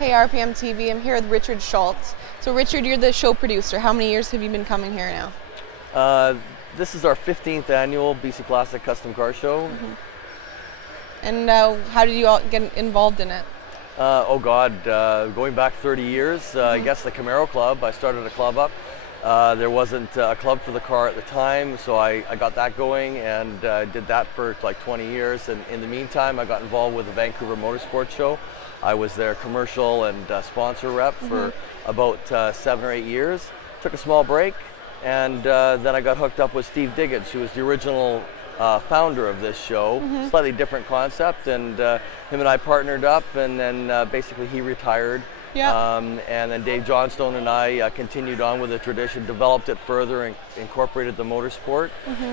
Hey RPM TV, I'm here with Richardt Scholz. So Richard, you're the show producer. How many years have you been coming here now? This is our 15th annual BC Classic Custom Car Show. And how did you all get involved in it? Going back 30 years, I guess the Camaro Club. I started a club up. There wasn't a club for the car at the time, so I got that going and did that for like 20 years. And in the meantime, I got involved with the Vancouver Motorsports Show. I was their commercial and sponsor rep for about 7 or 8 years. Took a small break, and then I got hooked up with Steve Diggins, who was the original founder of this show. Slightly different concept, and him and I partnered up, and then basically he retired. And then Dave Johnstone and I continued on with the tradition, developed it further, and incorporated the motorsport.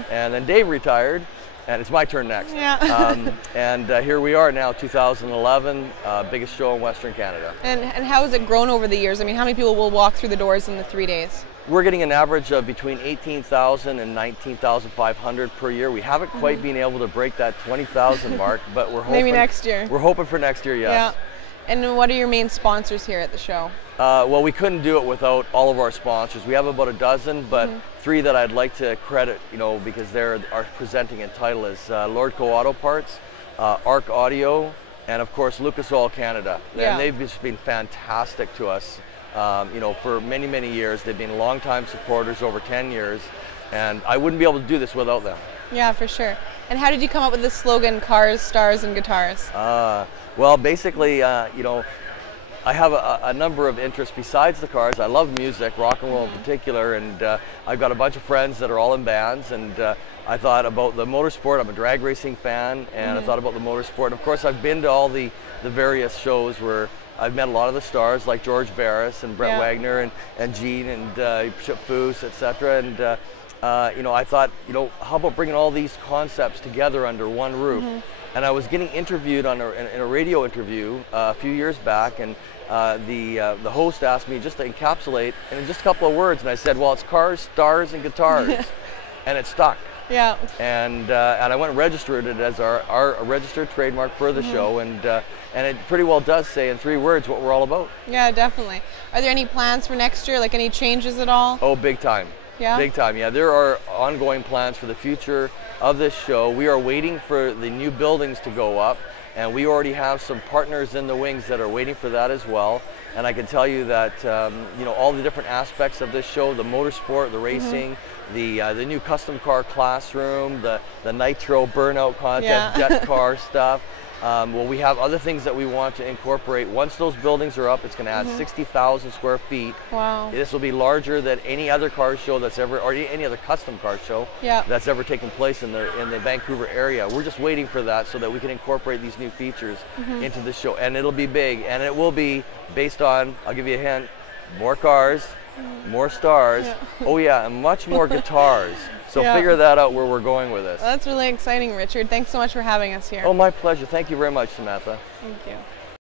And then Dave retired, and it's my turn next. Here we are now, 2011, biggest show in Western Canada. And how has it grown over the years? I mean, how many people will walk through the doors in the 3 days? We're getting an average of between 18,000 and 19,500 per year. We haven't quite been able to break that 20,000 mark, but we're hoping. Maybe next year. We're hoping for next year, yes. Yeah. And what are your main sponsors here at the show? Well, we couldn't do it without all of our sponsors. We have about a dozen, but 3 that I'd like to credit, because they're our presenting in title is Lordco Auto Parts, Arc Audio, and of course Lucas Oil Canada. And they've just been fantastic to us. For many, many years. They've been longtime supporters, over 10 years, and I wouldn't be able to do this without them. Yeah, for sure. And how did you come up with the slogan, Cars, Stars, and Guitars? Well, basically, I have a number of interests besides the cars. I love music, rock and roll in particular, and I've got a bunch of friends that are all in bands, and I thought about the motorsport. I'm a drag racing fan, and I thought about the motorsport. Of course, I've been to all the various shows where I've met a lot of the stars like George Barris and Brett Wagner and Gene and Chip Foose, etc. And I thought, how about bringing all these concepts together under one roof? And I was getting interviewed in a radio interview a few years back, and the host asked me just to encapsulate in just a couple of words, and I said, well, it's Cars, Stars, and Guitars, and it stuck. Yeah. And I went and registered it as our registered trademark for the show, and it pretty well does say in 3 words what we're all about. Yeah, definitely. Are there any plans for next year, like any changes at all? Oh, big time. Yeah? Big time, yeah. There are ongoing plans for the future of this show. We are waiting for the new buildings to go up, and we already have some partners in the wings that are waiting for that as well. And I can tell you that all the different aspects of this show, the motorsport, the racing, the new custom car classroom, the nitro burnout contest, jet car stuff. Well, we have other things that we want to incorporate. Once those buildings are up, it's going to add 60,000 square feet. Wow. This will be larger than any other car show that's ever, or any other custom car show that's ever taken place in the Vancouver area. We're just waiting for that so that we can incorporate these new features into the show. And it'll be big, and it will be based on, I'll give you a hint, more cars, more stars, and much more guitars. So figure that out where we're going with this. Well, that's really exciting, Richard. Thanks so much for having us here. Oh, my pleasure. Thank you very much, Samantha. Thank you.